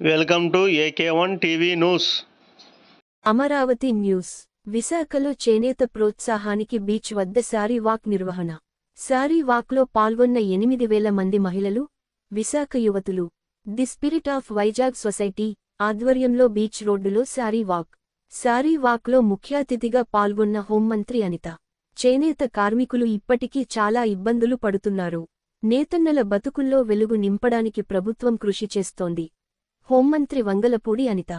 Welcome to AK1 TV news. Amaravati news. విశాఖలో చేనేత ప్రోత్సాహానికి beach వద్ద శారీ వాక్ నిర్వహణ. శారీ వాక్లో పాల్గొన్న 8,000 మంది మహిళలు, విశాఖ యువతులు. The spirit of Vizag society ఆధ్వర్యంలో బీచ్ రోడ్డులో శారీ వాక్. శారీ వాక్లో ముఖ్యాతిథిగా పాల్గొన్న హోంమంత్రి అనిత. చేనేత కార్మికులు ఇప్పటికీ చాలా ఇబ్బందులు పడుతున్నారు. నేతన్నల బతుకుల్లో వెలుగు నింపడానికి ప్రభుత్వం కృషి చేస్తోంది. హోంమంత్రి వంగలపూడి అనిత.